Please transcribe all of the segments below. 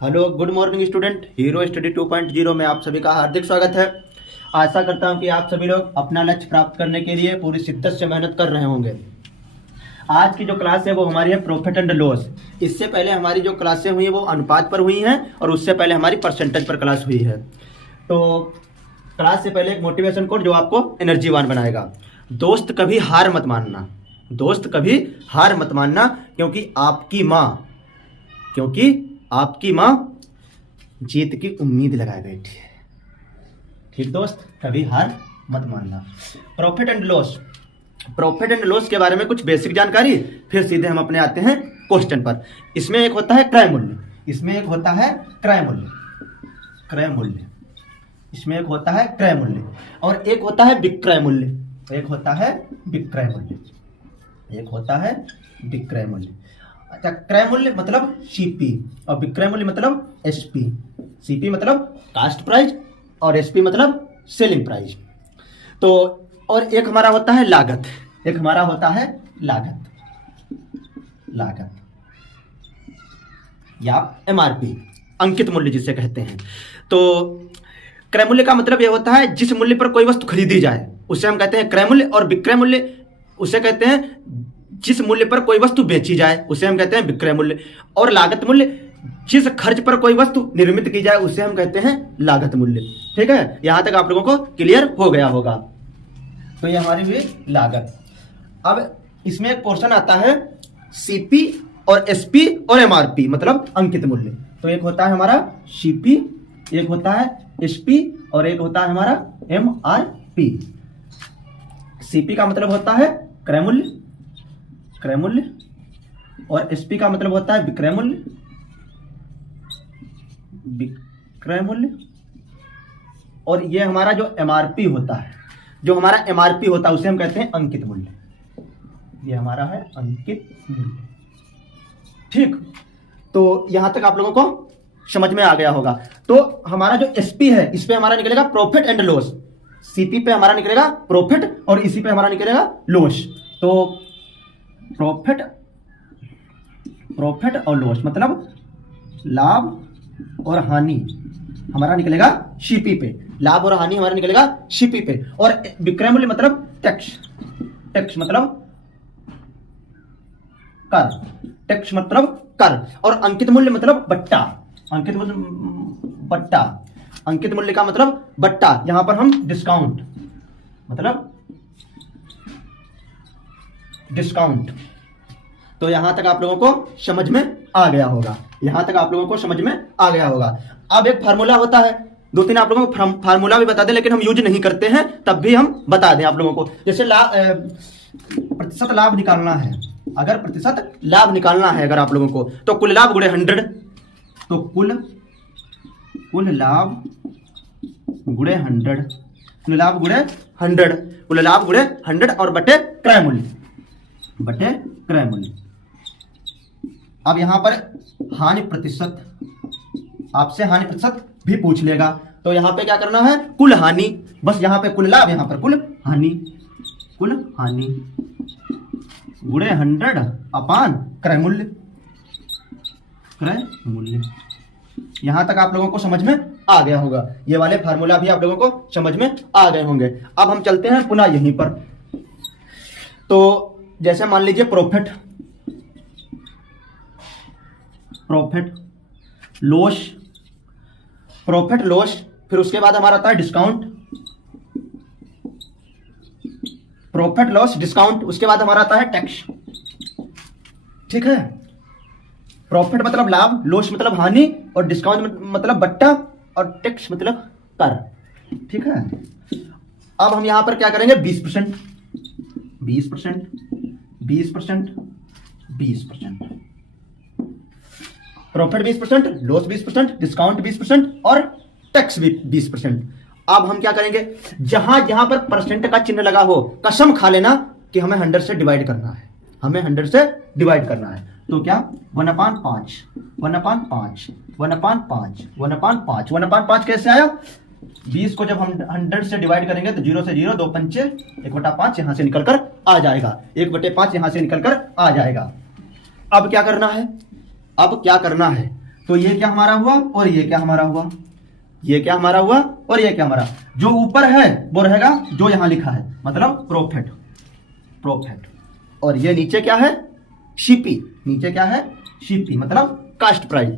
Hello good morning student, hero study 2.0 में आप सभी का हार्दिक स्वागत है। आशा करता हूं कि आप सभी लोग अपना लक्ष्य प्राप्त करने के लिए पूरी शिद्दत से मेहनत कर रहे होंगे। आज की जो क्लास है वो हमारी है प्रॉफिट एंड लॉस। इससे पहले हमारी जो क्लासें हुई हैं वो अनुपात पर हुई हैं और उससे पहले हमारी परसेंटेज पर क्लास हुई है। तो क्लास से पहले एक मोटिवेशन कोड जो आपको एनर्जीवान बनाएगा। दोस्त कभी हार मत मानना, दोस्त कभी हार मत मानना, क्योंकि आपकी माँ जीत की उम्मीद लगाए बैठी है। ठीक दोस्त, कभी हार मत मानना। प्रॉफिट एंड लॉस के बारे में कुछ बेसिक जानकारी, फिर सीधे हम अपने आते हैं क्वेश्चन पर। इसमें एक होता है क्रय मूल्य, इसमें एक होता है क्रय मूल्य, इसमें एक होता है क्रय मूल्य और एक होता है विक्रय मूल्य, एक होता है विक्रय मूल्य, एक होता है विक्रय मूल्य। अच्छा, क्रय मूल्य मतलब सीपी और विक्रय मूल्य मतलब एसपी। सीपी मतलब कास्ट प्राइस और एसपी मतलब सेलिंग प्राइस। तो और एक हमारा होता है लागत, एक हमारा होता है लागत या एमआरपी, अंकित मूल्य जिसे कहते हैं। तो क्रय मूल्य का मतलब यह होता है जिस मूल्य पर कोई वस्तु खरीदी जाए उसे हम कहते हैं क्रय मूल्य, और विक्रय मूल्य उसे कहते हैं जिस मूल्य पर कोई वस्तु बेची जाए उसे हम कहते हैं विक्रय मूल्य, और लागत मूल्य जिस खर्च पर कोई वस्तु निर्मित की जाए उसे हम कहते हैं लागत मूल्य। ठीक है, यहां तक आप लोगों को क्लियर हो गया होगा। तो ये हमारी हुई लागत। अब इसमें एक पोर्शन आता है सीपी और एसपी और एमआरपी मतलब अंकित मूल्य। तो एक होता है हमारा सीपी, एक होता है एसपी और एक होता है हमारा एमआरपी। सीपी का मतलब होता है क्रय मूल्य और एसपी का मतलब होता है विक्रय मूल्य, और ये हमारा जो एमआरपी होता है, उसे हम कहते हैं अंकित मूल्य। ये हमारा है अंकित मूल्य। ठीक, तो यहां तक आप लोगों को समझ में आ गया होगा। तो हमारा जो एसपी है इस पे हमारा निकलेगा प्रॉफिट एंड लॉस, सीपी पे हमारा निकलेगा प्रॉफिट और इसी पे हमारा निकलेगा लॉस। तो प्रॉफिट और लॉस मतलब लाभ और हानि हमारा निकलेगा सीपी पे, लाभ और हानि हमारा निकलेगा सीपी पे। और विक्रय मूल्य मतलब टैक्स मतलब कर, और अंकित मूल्य मतलब बट्टा, अंकित मूल्य का मतलब बट्टा। यहां पर हम डिस्काउंट मतलब डिस्काउंट। तो यहां तक आप लोगों को समझ में आ गया होगा, यहां तक आप लोगों को समझ में आ गया होगा। अब एक फार्मूला होता है, दो तीन आप लोगों को फार्मूला भी बता दें, लेकिन हम यूज नहीं करते हैं, तब भी हम बता दें आप लोगों को। जैसे प्रतिशत लाभ निकालना है, अगर प्रतिशत लाभ निकालना है अगर आप लोगों को, तो कुल लाभ गुणे 100, तो कुल लाभ गुणे 100, कुल लाभ गुणे 100 और बटे क्रय मूल्य। अब यहां पर हानि प्रतिशत, आपसे हानि प्रतिशत भी पूछ लेगा, तो यहां पे क्या करना है कुल हानि, बस यहां पे कुल लाभ, यहां पर कुल हानि गुणे 100 अपान क्रय मूल्य। यहां तक आप लोगों को समझ में आ गया होगा, ये वाले फार्मूला भी आप लोगों को समझ में आ गए होंगे। अब हम चलते हैं पुनः यहीं पर। तो जैसे मान लीजिए प्रॉफिट लॉस, फिर उसके बाद हमारा आता है डिस्काउंट, प्रॉफिट लॉस डिस्काउंट, उसके बाद हमारा आता है टैक्स। ठीक है, प्रॉफिट मतलब लाभ, लॉस मतलब हानि और डिस्काउंट मतलब बट्टा और टैक्स मतलब कर। ठीक है, अब हम यहां पर क्या करेंगे 20%, प्रॉफिट 20%, लॉस 20%, डिस्काउंट 20% और टैक्स भी 20%। अब हम क्या करेंगे, जहां जहां पर परसेंट का चिन्ह लगा हो कसम खा लेना कि हमें 100 से डिवाइड करना है, तो क्या 1/5 कैसे आया। 20 को जब हम 100 से डिवाइड करेंगे तो 0 से 0, 2 पंचे 1/5 यहां से निकलकर आ जाएगा, 1/5 यहां से निकलकर आ जाएगा। अब क्या करना है, तो ये क्या हमारा हुआ और ये क्या हमारा हुआ, ये क्या हमारा हुआ और ये क्या हमारा, जो ऊपर है वो रहेगा जो यहां लिखा है, मतलब प्रॉफिट, प्रॉफिट। और ये नीचे क्या है, सीपी, नीचे क्या है, सीपी मतलब कास्ट प्राइस।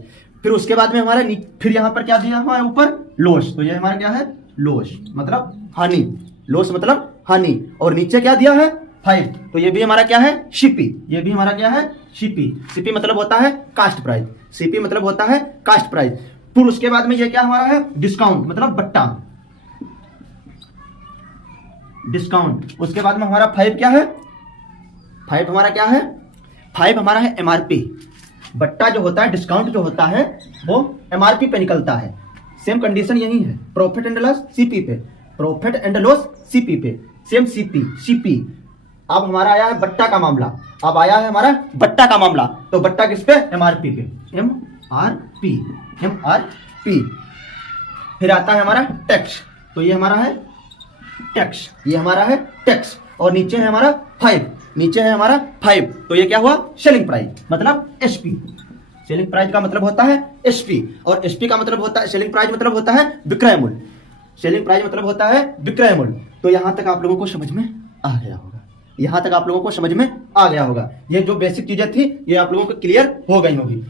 फिर उसके बाद में हमारा फिर यहां पर क्या दिया हुआ है, ऊपर लॉस, तो ये हमारा क्या है, लॉस मतलब हानि, लॉस मतलब हानि। और नीचे क्या दिया है, 5, तो ये भी हमारा क्या है, सीपी, ये भी हमारा क्या है, सीपी। सीपी मतलब होता है कास्ट प्राइस, सीपी मतलब होता है कास्ट प्राइस। फिर उसके बाद में ये क्या हमारा है, डिस्काउंट मतलब बट्टा, डिस्काउंट। उसके बाद में हमारा 5 क्या है, 5 हमारा क्या है, 5 हमारा है एमआरपी। बट्टा जो होता है, डिस्काउंट जो होता है वो एमआरपी पे निकलता है। सेम कंडीशन यही है, प्रॉफिट एंड लॉस सीपी पे, प्रॉफिट एंड लॉस सीपी पे, सेम सीपी, सीपी। अब हमारा आया है बट्टा का मामला, अब आया है हमारा बट्टा का मामला, तो बट्टा किस पे, एमआरपी पे, एमआरपी, एमआरपी। फिर आता है हमारा टैक्स, तो ये हमारा है टैक्स, ये हमारा है टैक्स। और नीचे है हमारा 5, नीचे है हमारा 5, तो ये क्या हुआ, सेलिंग प्राइस मतलब एसपी। सेलिंग प्राइस का मतलब होता है एसपी, और एसपी का मतलब होता है, सेलिंग प्राइस मतलब होता है विक्रय मूल्य, सेलिंग प्राइस मतलब होता है विक्रय मूल्य। तो यहां तक आप लोगों को समझ में आ गया होगा, यहां तक आप लोगों को समझ में आ गया होगा। ये जो बेसिक चीजें थी ये आप लोगों को क्लियर हो गई होगी।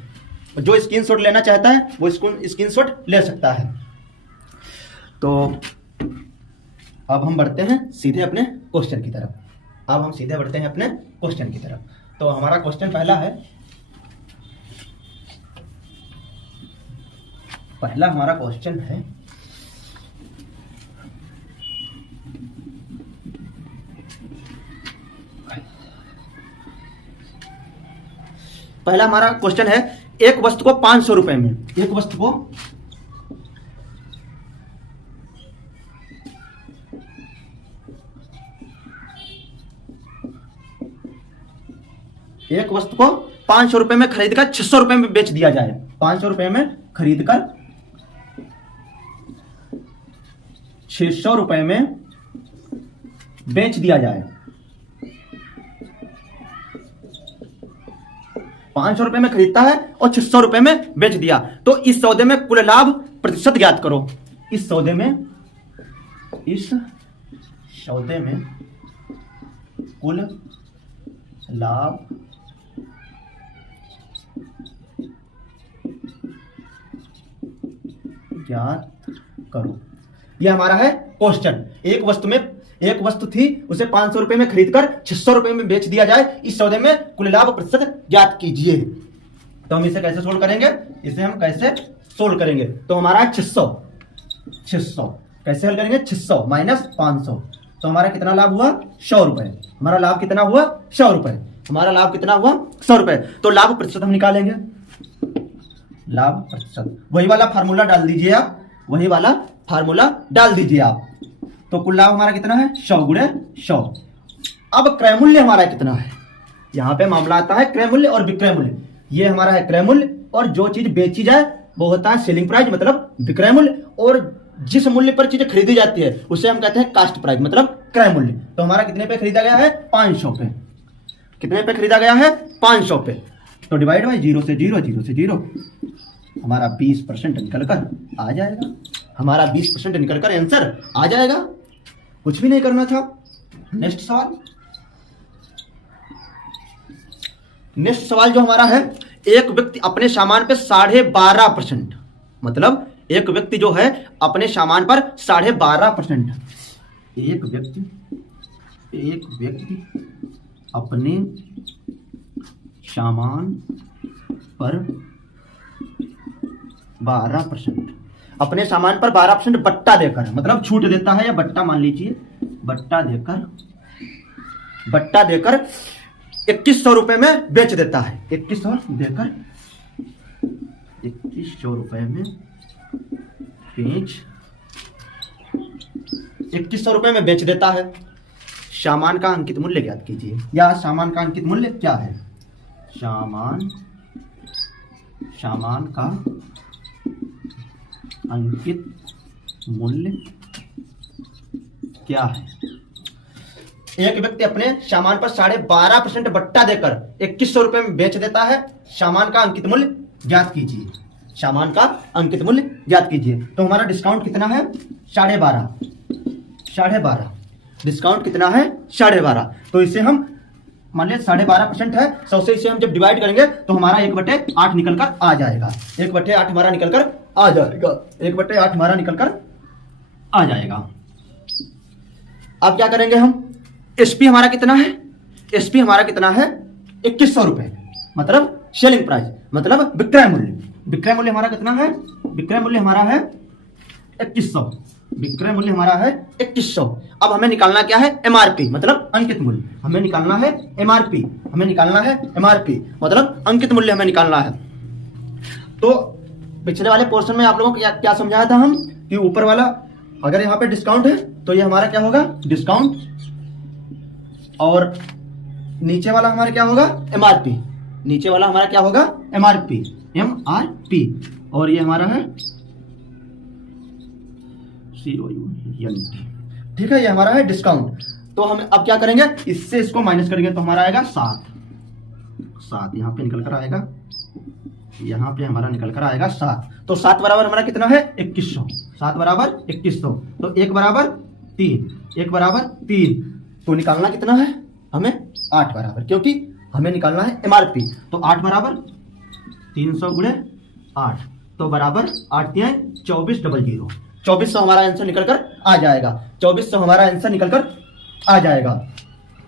जो स्क्रीनशॉट लेना चाहता है वो स्क्रीनशॉट ले सकता है। तो अब हम बढ़ते हैं सीधे अपने क्वेश्चन की तरफ, अब हम सीधे बढ़ते हैं अपने क्वेश्चन की तरफ। तो हमारा क्वेश्चन पहला है, पहला हमारा क्वेश्चन है, पहला हमारा क्वेश्चन है, एक वस्तु को 500 रुपए में, एक वस्तु को एक वस्तु को 500 रुपए में खरीदकर 600 रुपए में बेच दिया जाए, 500 रुपए में खरीदकर 600 रुपए में बेच दिया जाए, 500 रुपए में खरीदता है और 600 रुपए में बेच दिया। तो इस सौदे में कुल लाभ प्रतिशत ज्ञात करो। इस सौदे में कुल लाभ ज्ञात करो। यह हमारा है क्वेश्चन। एक वस्तु थी, उसे 500 रुपए में खरीदकर 600 रुपए में बेच दिया जाए, इस सौदे में कुल लाभ प्रतिशत ज्ञात कीजिए। तो हम इसे कैसे सोल्व करेंगे, इसे हम कैसे सोल्व करेंगे, तो हमारा 600 कैसे हल करेंगे, 600 माइनस 500, तो हमारा कितना लाभ हुआ, 100 रुपए। हमारा लाभ कितना हुआ, 100 रुपए। हमारा लाभ कितना हुआ, 100 रुपए। तो लाभ प्रतिशत हम निकालेंगे, लाभ प्रतिशत, वही वाला फार्मूला डाल दीजिए आप, वही वाला फार्मूला डाल दीजिए आप। तो कुल लाभ हमारा कितना है, 100 गुणे 100। अब क्रय मूल्य हमारा कितना है, यहां पे मामला आता है क्रय मूल्य और विक्रय मूल्य। ये हमारा है क्रय मूल्य, और जो चीज बेची जाए वो होता है सेलिंग प्राइस मतलब विक्रय मूल्य, और जिस मूल्य पर चीज खरीदी जाती है उसे हम कहते हैं कास्ट प्राइस मतलब क्रय मूल्य। तो हमारा कितने पे खरीदा गया है, 500 पे। कितने पे खरीदा गया है, 500 पे। तो डिवाइड बाई 0 से 0, 0 से 0, हमारा 20% निकल कर आ जाएगा, हमारा 20% निकल कर आंसर आ जाएगा। कुछ भी नहीं करना था। नेक्स्ट सवाल जो हमारा है, एक व्यक्ति अपने सामान पे 12.5%, मतलब एक व्यक्ति जो है अपने सामान पर 12.5%, एक व्यक्ति अपने सामान पर 12%, अपने सामान पर 12% बट्टा देकर, मतलब छूट देता है, या बट्टा मान लीजिए, बट्टा देकर 2100 रुपए में बेच देता है, 2100 देकर 2100 रुपए में बेच 2100 रुपए में बेच देता है। सामान का अंकित मूल्य ज्ञात कीजिए, या सामान का अंकित मूल्य क्या है, सामान का अंकित मूल्य क्या है। एक व्यक्ति अपने सामान पर 12.5% बट्टा देकर 2100 रुपए में बेच देता है, सामान का अंकित मूल्य ज्ञात कीजिए। सामान का अंकित मूल्य ज्ञात कीजिए। तो हमारा डिस्काउंट कितना है? 12.5। डिस्काउंट कितना है? 12.5। तो इसे हम मान लिया 12.5% है, 100 से इसे हम जब डिवाइड करेंगे तो हमारा 1/8 निकल कर आ जाएगा। 1/8 हमारा निकल कर आ जाएगा। 1/8 हमारा निकल कर आ जाएगा। अब क्या करेंगे हम? एसपी हमारा कितना है? एसपी हमारा कितना है? 2100 रुपए, मतलब सेलिंग प्राइस, मतलब विक्रय मूल्य। विक्रय मूल्य हमारा कितना है? विक्रय मूल्य हमारा है 2100। विक्रय मूल्य हमारा है 2100। अब हमें निकालना क्या है? एमआरपी, मतलब अंकित मूल्य। हमें निकालना है एमआरपी। हमें निकालना है एमआरपी, मतलब अंकित मूल्य हमें निकालना है। तो पिछले वाले पोर्शन में आप लोगों को क्या समझाया था हम कि ऊपर वाला अगर यहाँ पे डिस्काउंट है तो ये हमारा क्या होगा? डिस्काउंट, और नीचे वाला हमारा क्या होगा? एमआरपी। नीचे वाला हमारा क्या होगा? MRP, MRP. और ये हमारा है COUNT। ठीक है, ये हमारा है डिस्काउंट। तो हम अब क्या करेंगे? इससे इसको माइनस करेंगे तो हमारा आएगा 7। यहाँ पे निकल कर आएगा, यहाँ पे हमारा निकल कर आएगा 7। तो 7 बराबर हमारा कितना है? 2100। 7 बराबर 2100। तो 1 बराबर 3, 1 बराबर 3। तो निकालना कितना है हमें? 8 बराबर, क्योंकि हमें निकालना है एमआरपी। तो 8 बराबर 300 गुणे 8, तो बराबर 8 3 2400। 2400 हमारा आंसर निकल कर आ जाएगा। 2400 हमारा आंसर निकल कर आ जाएगा।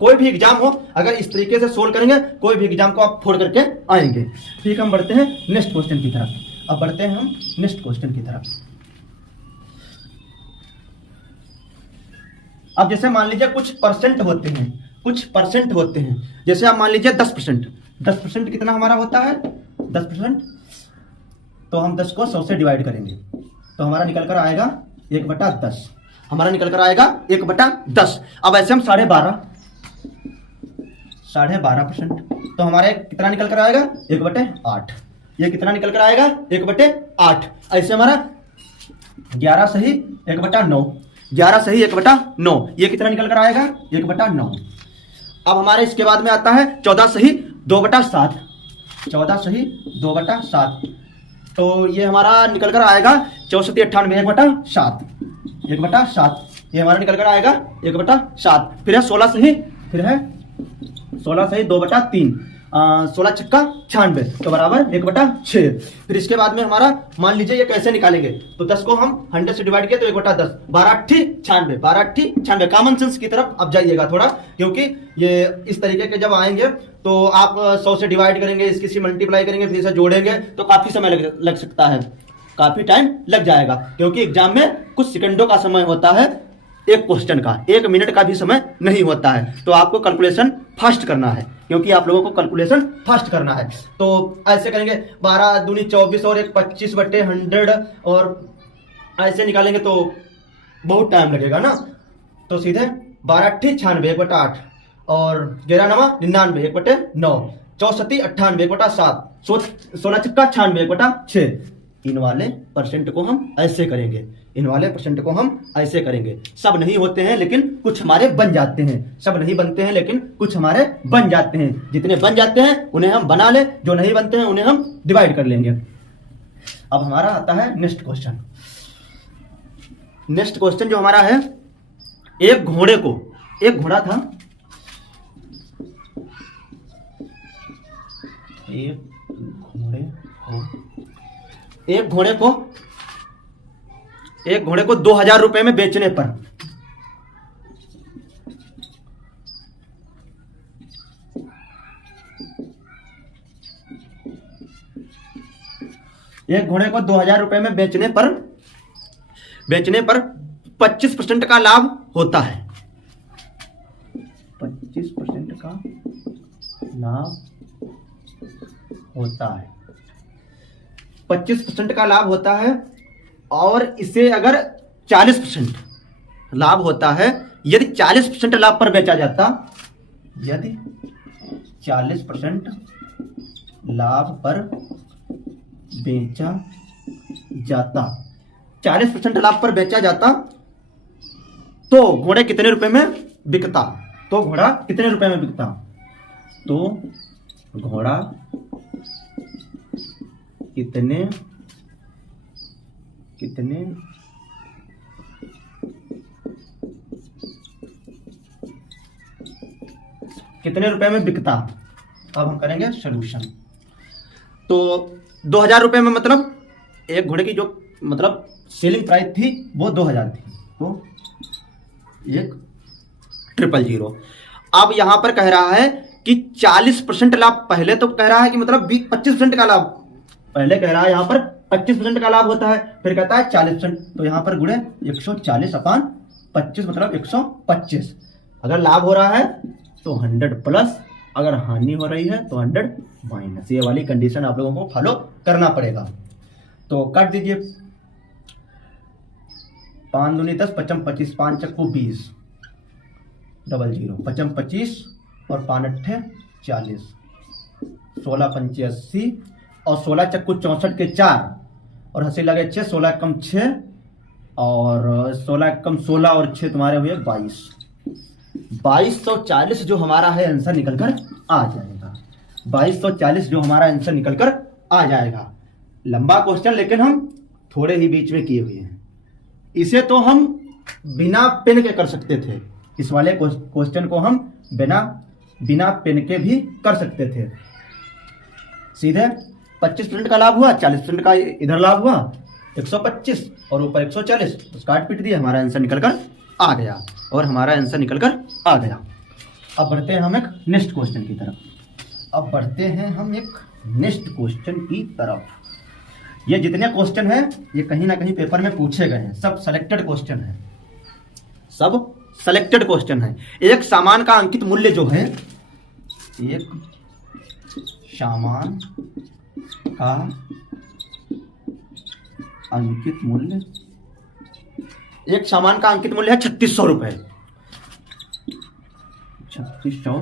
कोई भी एग्जाम हो, अगर इस तरीके से सोल्व करेंगे, कोई भी एग्जाम को आप फोड़ करके आएंगे। ठीक, हम बढ़ते हैं नेक्स्ट क्वेश्चन की तरफ। अब बढ़ते हैं हम नेक्स्ट क्वेश्चन की तरफ। अब जैसे मान लीजिए कुछ परसेंट होते हैं, कुछ परसेंट होते हैं। जैसे आप मान लीजिए 10%। 10% कितना हमारा होता है? 10%। तो हम 10 को 100 से डिवाइड करेंगे तो हमारा निकल कर आएगा 1/10। हमारा निकल कर आएगा 1/10। अब ऐसे हम 12.5%। तो हमारे कितना निकल कर आएगा? 1/8। ये कितना निकल कर आएगा? 1/8। ऐसे हमारा 11 सही 1/9। 11 सही 1/9। ये कितना निकल कर आएगा? 1/9। अब हमारे इसके बाद में आता है 14 सही 2/7। 14 सही 2/7। तो ये हमारा निकल कर आएगा 64 98 1/7। 1/7 ये हमारा निकल कर आएगा 1/7। फिर है 16 सही, फिर है 16 सही 2/3। 16 छक्का 96, तो बराबर 1/6। फिर इसके बाद में हमारा मान लीजिए ये कैसे निकालेंगे? तो 10 को हम 100 से डिवाइड किया तो 1/10। 12 96, 12 कॉमन सेंस की तरफ अब जाइएगा थोड़ा, क्योंकि ये इस तरीके के जब आएंगे तो आप 100 से डिवाइड करेंगे, इसकी से मल्टीप्लाई करेंगे, फिर इसे जोड़ेंगे तो काफी समय लग सकता है, काफी टाइम लग जाएगा। क्योंकि एग्जाम में कुछ सेकंडों का समय होता है, एक क्वेश्चन का 1 मिनट का भी समय नहीं होता है। तो आपको कैलकुलेशन फास्ट करना है, क्योंकि आप लोगों को कैलकुलेशन फास्ट करना है। तो ऐसे करेंगे 12 दूनी 24 और 1 25/100, और ऐसे निकालेंगे तो बहुत टाइम लगेगा ना। तो सीधे 12 96 1/8 और 11 9 99 1/9, 64 98 1/7, 16 छक्का 96 1/6। इन वाले परसेंट को हम ऐसे करेंगे, इन वाले परसेंट को हम ऐसे करेंगे। सब नहीं होते हैं लेकिन कुछ हमारे बन जाते हैं। सब नहीं बनते हैं लेकिन कुछ हमारे बन जाते हैं। जितने बन जाते हैं उन्हें हम बना ले, जो नहीं बनते हैं उन्हें हम डिवाइड कर लेंगे। अब हमारा आता है नेक्स्ट क्वेश्चन। नेक्स्ट क्वेश्चन जो हमारा है, एक घोड़े को, एक घोड़ा था, एक घोड़े को 2000 रुपए में बेचने पर एक घोड़े को 2000 रुपए में बेचने पर 25% का लाभ होता है। 25% का लाभ होता है। 25% का लाभ होता है, और इसे अगर 40% लाभ होता है, यदि 40% लाभ पर बेचा जाता, यदि 40% लाभ पर बेचा जाता, 40% लाभ पर बेचा जाता, तो घोड़ा कितने रुपए में बिकता? तो घोड़ा कितने रुपए में बिकता? तो घोड़ा कितने कितने रुपए में बिकता। अब हम करेंगे सोल्यूशन। तो 2000 रुपए में मतलब एक घोड़े की जो मतलब सेलिंग प्राइस थी वो 2000 थी, तो 1000। अब यहां पर कह रहा है कि 40% लाभ। पहले तो कह रहा है कि मतलब 25% का लाभ, पहले कह रहा है यहां पर 25% का लाभ होता है, फिर कहता है 40%। तो यहां पर गुणे 140/25 मतलब 125। अगर लाभ हो रहा है तो 100 प्लस, अगर हानि हो रही है तो 100 माइनस। ये वाली कंडीशन आप लोगों को फॉलो करना पड़ेगा। तो काट दीजिए, 5 दूनी 10, 55 25, 5 चक्कू 20, 00, 55 25 और 5 अट्ठे 40, 16 पंचे 80 और 16 चक्कू 64 के 4 और हंसी लगे 6, 16 कम 6 और 16 कम 16 और 6 तुम्हारे हुए 22। 2240 जो हमारा है आंसर निकल कर आ जाएगा। 2240 जो हमारा आंसर निकल कर आ जाएगा। लंबा क्वेश्चन लेकिन हम थोड़े ही बीच में किए हुए हैं। इसे तो हम बिना पेन के कर सकते थे, इस वाले क्वेश्चन को हम बिना पेन के भी कर सकते थे। सीधे 25% का लाभ हुआ, 40% का इधर लाभ हुआ, 125 और ऊपर 140, तो काट पीट दिया, हमारा आंसर निकल कर आ गया और हमारा आंसर निकल कर आ गया। अब बढ़ते हैं हम एक नेक्स्ट क्वेश्चन की तरफ। ये जितने क्वेश्चन हैं ये कहीं ना कहीं पेपर में पूछे गए हैं, सब सेलेक्टेड क्वेश्चन है। एक सामान का अंकित मूल्य जो है, एक सामान का अंकित मूल्य है 3600 रुपए। 3600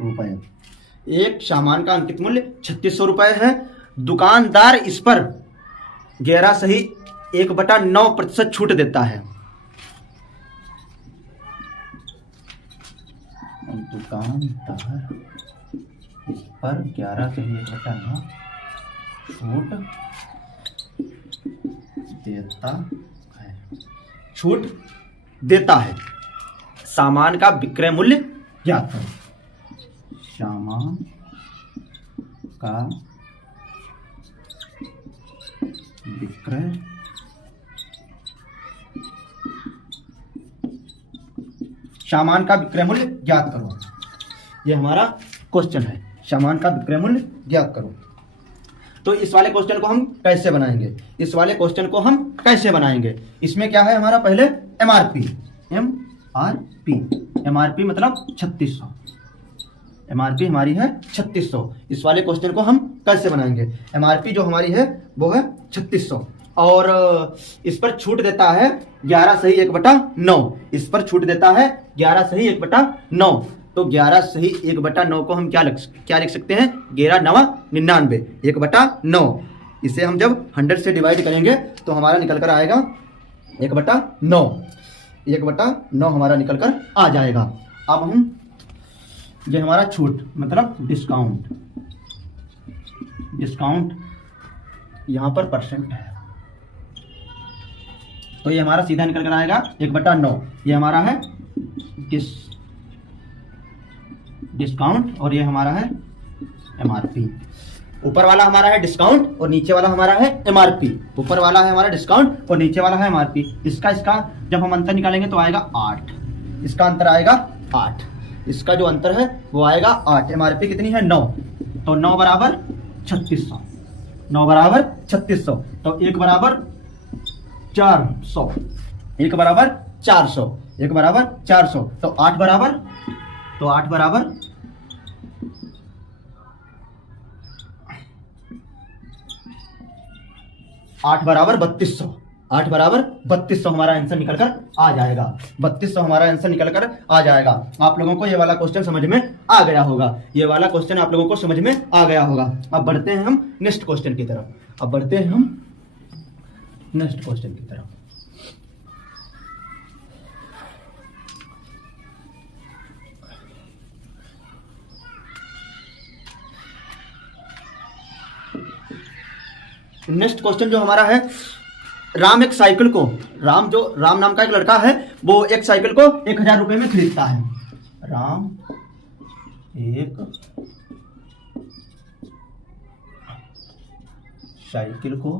रुपए एक सामान का अंकित मूल्य 3600 रुपए है। दुकानदार इस पर 11.1/9% छूट देता है। दुकानदार इस पर 11.1/9 छूट देता है। सामान का विक्रय मूल्य ज्ञात करो। सामान का विक्रय मूल्य ज्ञात करो। ये हमारा क्वेश्चन है, सामान का विक्रय मूल्य ज्ञात करो। तो इस वाले क्वेश्चन को हम कैसे बनाएंगे? इसमें क्या है हमारा, पहले एमआरपी मतलब 3600। एमआरपी हमारी है 3600। इस वाले क्वेश्चन को हम कैसे बनाएंगे? एमआरपी जो हमारी है वो है 3600 और इस पर छूट देता है 11/1/9। इस पर छूट देता है 11/1/9। तो 11/1/9 को हम क्या लिख सकते हैं? 11 9 99, 1/9। इसे हम जब 100 से डिवाइड करेंगे तो हमारा निकल कर आएगा 1/9। 1/9 हमारा निकल कर आ जाएगा। अब हम ये हमारा छूट मतलब डिस्काउंट यहां पर परसेंट है, तो ये हमारा सीधा निकल कर आएगा 1/9। ये हमारा है डिस्काउंट और ये हमारा है एमआरपी। ऊपर वाला हमारा है डिस्काउंट और नीचे वाला हमारा है एमआरपी। ऊपर वाला है हमारा डिस्काउंट और नीचे वाला है एमआरपी। इसका जब हम अंतर निकालेंगे तो आएगा 8। इसका अंतर आएगा 8। इसका जो अंतर है वो आएगा 8। एमआरपी कितनी है? 9। तो 9 बराबर 3600। 9 बराबर 3600। तो 1 बराबर 400। 1 बराबर 400। 1 बराबर 400। तो 8 बराबर 3200। 8 बराबर 3200 हमारा आंसर निकल कर आ जाएगा। 3200 हमारा आंसर निकल कर आ जाएगा। आप लोगों को ये वाला क्वेश्चन समझ में आ गया होगा। अब बढ़ते हैं हम नेक्स्ट क्वेश्चन की तरफ। नेक्स्ट क्वेश्चन जो हमारा है, राम एक साइकिल को, राम नाम का एक लड़का है, वो एक साइकिल को 1000 रुपए में खरीदता है। राम एक साइकिल को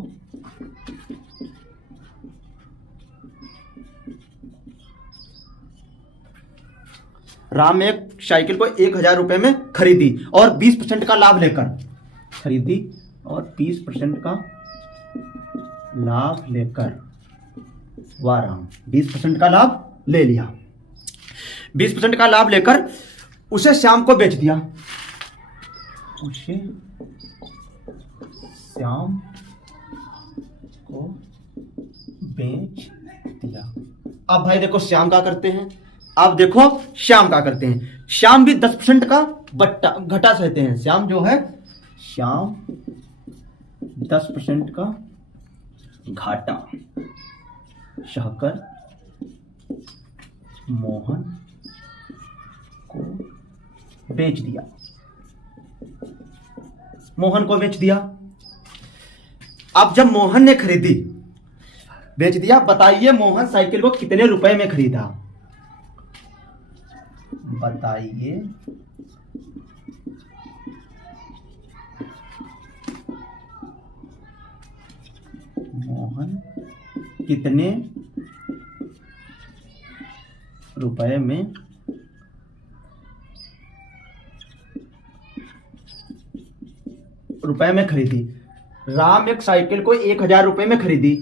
राम एक साइकिल को 1000 रुपए में खरीदी और 20% का लाभ लेकर खरीदी और 20% का लाभ लेकर, वाह राम 20% का लाभ ले लिया, 20% का लाभ लेकर उसे श्याम को बेच दिया, उसे श्याम को बेच दिया। अब भाई देखो श्याम क्या करते हैं, अब देखो श्याम क्या करते हैं, श्याम भी 10% का बट्टा घटा सहते हैं। श्याम जो है, श्याम 10% का घाटा सहकर मोहन को बेच दिया, मोहन को बेच दिया। अब जब मोहन ने खरीदी, बेच दिया, बताइए मोहन साइकिल को कितने रुपए में खरीदा, बताइए मोहन कितने रुपए में खरीदी। राम एक साइकिल को 1000 रुपए में खरीदी,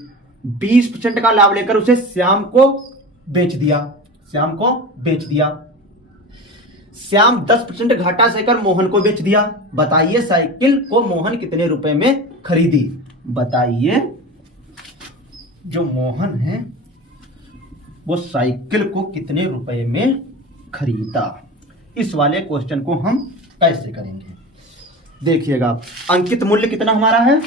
20% का लाभ लेकर उसे श्याम को बेच दिया, श्याम को बेच दिया। श्याम 10% घाटा सहकर मोहन को बेच दिया। बताइए साइकिल को मोहन कितने रुपए में खरीदी, बताइए जो मोहन है वो साइकिल को कितने रुपए में खरीदा। इस वाले क्वेश्चन को हम कैसे करेंगे, देखिएगा। अंकित मूल्य कितना हमारा है,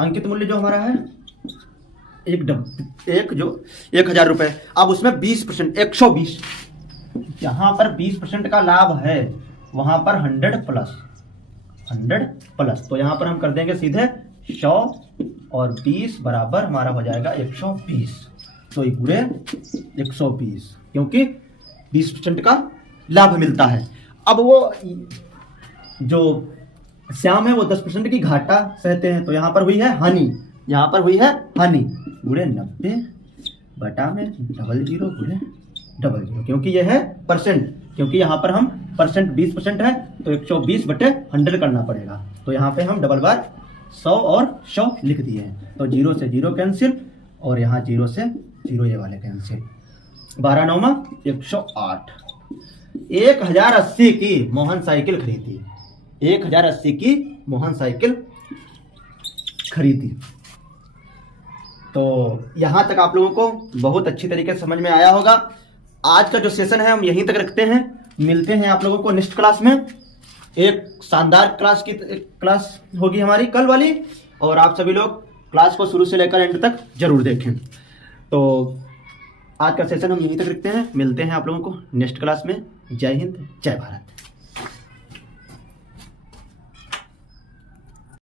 अंकित मूल्य जो हमारा है एक जो 1000 रुपए, अब उसमें 20% 120, जहां पर 20% का लाभ है वहां पर 100 प्लस, तो यहां पर हम कर देंगे सीधे 100 और 20 बराबर हमारा हो जाएगा 120, तो ये पूरे 120, क्योंकि 20% का लाभ मिलता है। अब वो जो श्याम है वो 10% की घाटा सहते हैं, तो यहां पर हुई है हानि, यहां पर हुई है हानि, गुणे 90 बटा में 00 गुणे 00, क्योंकि यह है परसेंट, क्योंकि यहां पर हम परसेंट 20% है तो 120 बटे 100 करना पड़ेगा, तो यहां पे हम डबल बार 100 और 100 लिख दिए हैं, तो 0 से 0 कैंसिल और यहाँ 0 से 0 ये वाले कैंसिल, 12 9 108। 1080 की मोहन साइकिल खरीदी, 1080 की मोहन साइकिल खरीदी। तो यहां तक आप लोगों को बहुत अच्छी तरीके से समझ में आया होगा। आज का जो सेशन है हम यहीं तक रखते हैं, मिलते हैं आप लोगों को नेक्स्ट क्लास में। एक शानदार क्लास होगी हमारी कल वाली, और आप सभी लोग क्लास को शुरू से लेकर एंड तक जरूर देखें। तो आज का सेशन हम यहीं तक रखते हैं, मिलते हैं आप लोगों को नेक्स्ट क्लास में। जय हिंद, जय भारत।